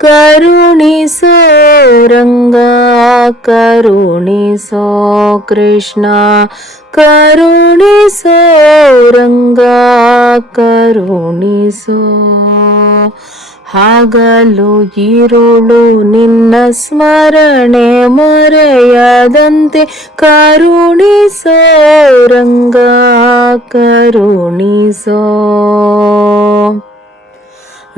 ಕರುಣಿಸೋ ರಂಗ ಕರುಣಿಸೋ ಕೃಷ್ಣ ಕರುಣಿಸೋ ರಂಗ ಕರುಣಿಸೋ. ಹಗಲು ಇರುಳು ನಿನ್ನ ಸ್ಮರಣೆ ಮರೆಯದಂತೆ ಕರುಣಿಸೋ ರಂಗ ಕರುಣಿಸೋ.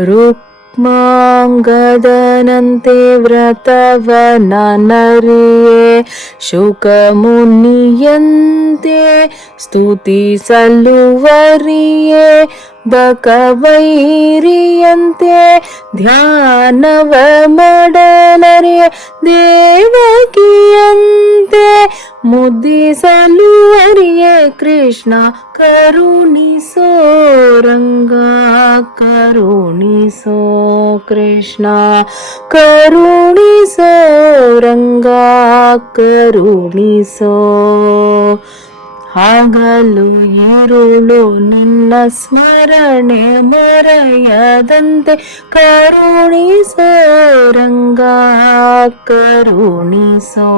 ರುಕ್ಮಾಂಗದನಂತೆ ವ್ರತವನ ನರಿಯೇ ಶುಕಮುನಿಯಂತೆ ಸ್ತುತಿಸಲುವರಿಯೇ ಬಕವೈರಿಯಂತೆ ಧ್ಯಾನವ ಮಾಡಲರಿಯೇ ದೇವಕಿಯಂತೆ ಮುದ್ದಿಸಲುವರಿಯೇ ಕೃಷ್ಣ ಕರುಣಿಸೋ ರಂಗ ಕರುಣಿಸೋ ಕೃಷ್ಣ ಕರುಣಿಸೋ ರಂಗ ಕರುಣಿಸೋ. ಹಗಲು ಇರುಳು ನಿನ್ನ ಸ್ಮರಣೆ ಮರೆಯದಂತೆ ಕರುಣಿಸೋ ರಂಗ ಕರುಣಿಸೋ.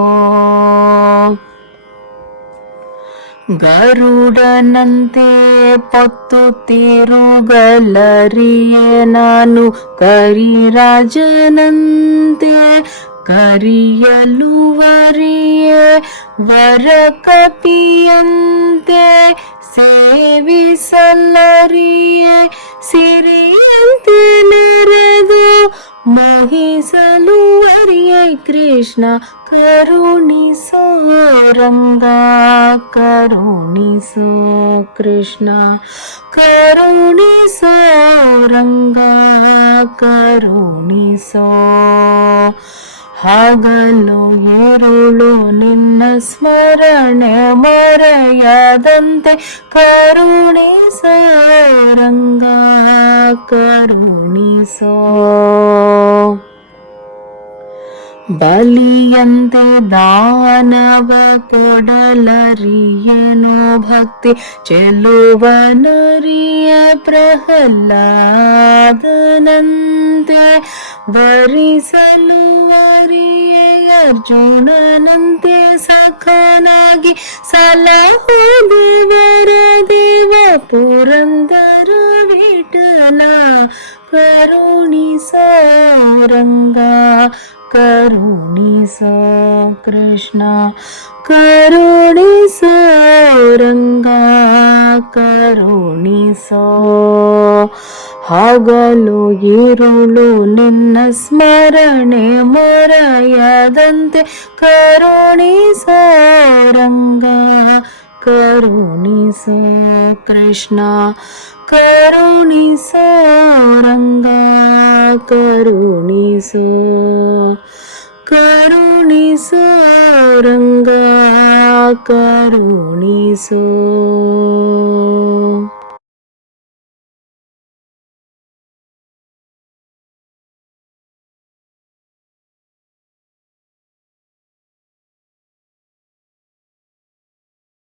ಗರುಡನಂತೆ ಪೊತ್ತುತ್ತಿರುಗಲರಿಯೇ ನಾನು ಕರಿರಾಜನಂತೆ ಕರಿಯಲುವರಿಯೇ ವರಕಪಿಯಂತೆ ಸೇವಿಸಲರಿಯೇ ಸಿರಿಯಂತೆ ನೆರೆದು ಮೋಹಿಸಲುವರಿಯೇ ಕೃಷ್ಣ ಕರುಣಿಸೋ ರಂಗ ಕರುಣಿಸೋ ಕೃಷ್ಣ ಕರುಣಿಸೋ ರಂಗ ಕರುಣಿಸೋ. ಹಗಲು ಇರುಳು ನಿನ್ನ ಸ್ಮರಣೆ ಮರೆಯದಂತೆ ಕರುಣಿಸೋ ರಂಗ ಕರುಣಿಸೋ. ಬಲಿಯಂತೆ ದಾನವ ಕೊಡಲರಿಯೇನೋ ಭಕ್ತಿ ಚೆಲುವನರಿಯ ಪ್ರಹ್ಲಾದನಂತೆ ವರಿಸಲುವರಿಯೇ ಅರ್ಜುನನಂತೆ ಸಖನಾಗಿ ಸಲಹೋ ದೇವರ ದೇವ ಪುರಂದರ ವಿಠಲ ಕರುಣಿಸೋ ರಂಗ ಕರುಣಿಸೋ ಕೃಷ್ಣ ಕರುಣಿಸೋ ರಂಗ ಕರುಣಿಸೋ. ಹಗಲು ಇರುಳು ನಿನ್ನ ಸ್ಮರಣೆ ಮರೆಯದಂತೆ ಕರುಣಿಸೋ ರಂಗ ಕರುಣಿಸೋ ಕೃಷ್ಣ ಕರುಣಿಸೋ ರಂಗ ಕರುಣಿಸೋ ಕರುಣಿಸೋ ರಂಗ ಕರುಣಿಸೋ.